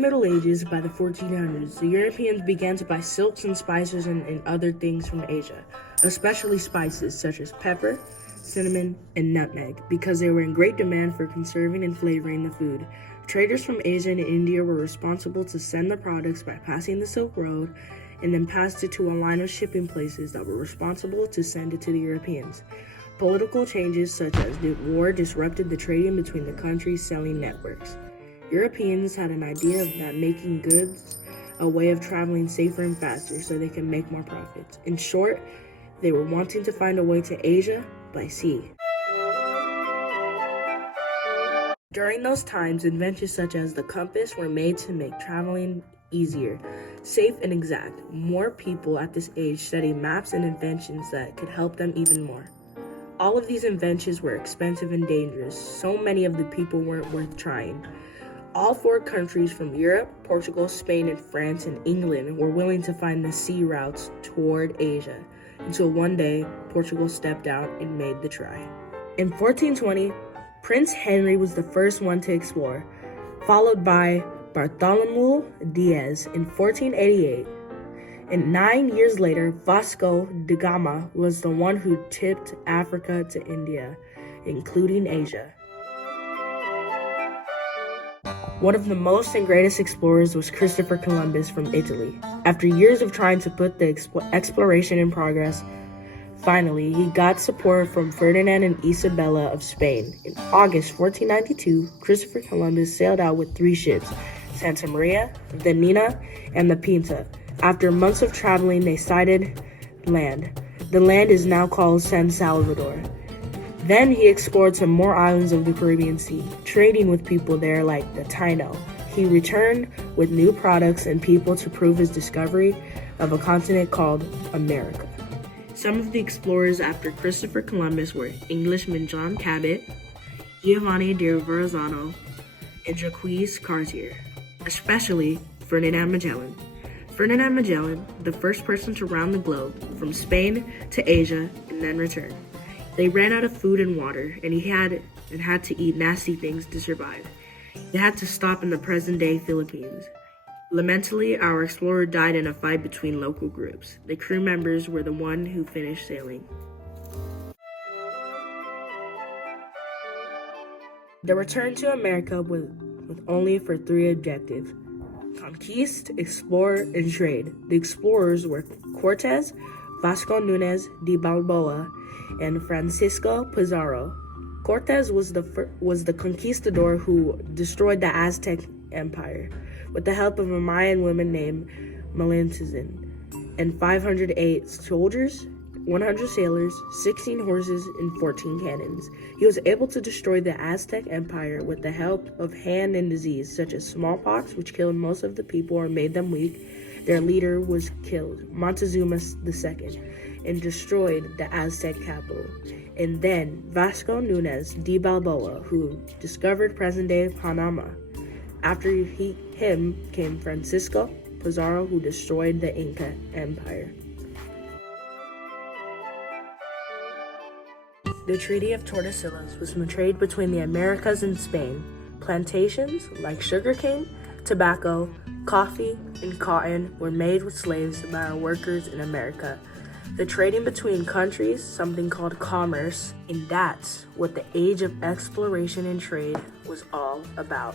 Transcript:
Middle Ages, by the 1400s, the Europeans began to buy silks and spices and other things from Asia, especially spices such as pepper, cinnamon, and nutmeg, because they were in great demand for conserving and flavoring the food. Traders from Asia and India were responsible to send the products by passing the Silk Road and then passed it to a line of shipping places that were responsible to send it to the Europeans. Political changes such as the war disrupted the trading between the countries' selling networks. Europeans had an idea that making goods a way of traveling safer and faster so they can make more profits. In short, they were wanting to find a way to Asia by sea. During those times, inventions such as the compass were made to make traveling easier, safe, and exact. More people at this age studied maps and inventions that could help them even more. All of these inventions were expensive and dangerous. So many of the people weren't worth trying. All four countries from Europe, Portugal, Spain, and France, and England were willing to find the sea routes toward Asia, until one day Portugal stepped out and made the try. In 1420, Prince Henry was the first one to explore, followed by Bartholomew Diaz in 1488. And 9 years later, Vasco da Gama was the one who tipped Africa to India, including Asia. One of the most and greatest explorers was Christopher Columbus from Italy. After years of trying to put the exploration in progress, finally, he got support from Ferdinand and Isabella of Spain. In August 1492, Christopher Columbus sailed out with 3 ships, Santa Maria, the Nina, and the Pinta. After months of traveling, they sighted land. The land is now called San Salvador. Then he explored some more islands of the Caribbean Sea, trading with people there like the Taino. He returned with new products and people to prove his discovery of a continent called America. Some of the explorers after Christopher Columbus were Englishman John Cabot, Giovanni de Verrazzano, and Jacques Cartier, especially Ferdinand Magellan. Ferdinand Magellan, the first person to round the globe from Spain to Asia and then return. They ran out of food and water, and he had to eat nasty things to survive. They had to stop in the present-day Philippines. Lamentably, our explorer died in a fight between local groups. The crew members were the one who finished sailing. They returned to America with only for 3 objectives: conquest, explore, and trade. The explorers were Cortez, Vasco Núñez de Balboa, and Francisco Pizarro. Cortez was the conquistador who destroyed the Aztec Empire with the help of a Mayan woman named Melantzin, and 508 soldiers, 100 sailors, 16 horses, and 14 cannons. He was able to destroy the Aztec Empire with the help of hand and disease, such as smallpox, which killed most of the people or made them weak. Their leader was killed, Montezuma II, and destroyed the Aztec capital. And then Vasco Núñez de Balboa, who discovered present-day Panama. After him came Francisco Pizarro, who destroyed the Inca Empire. The Treaty of Tordesillas was trade between the Americas and Spain. Plantations like sugarcane, tobacco, coffee, and cotton were made with slaves by our workers in America. The trading between countries, something called commerce, and that's what the age of exploration and trade was all about.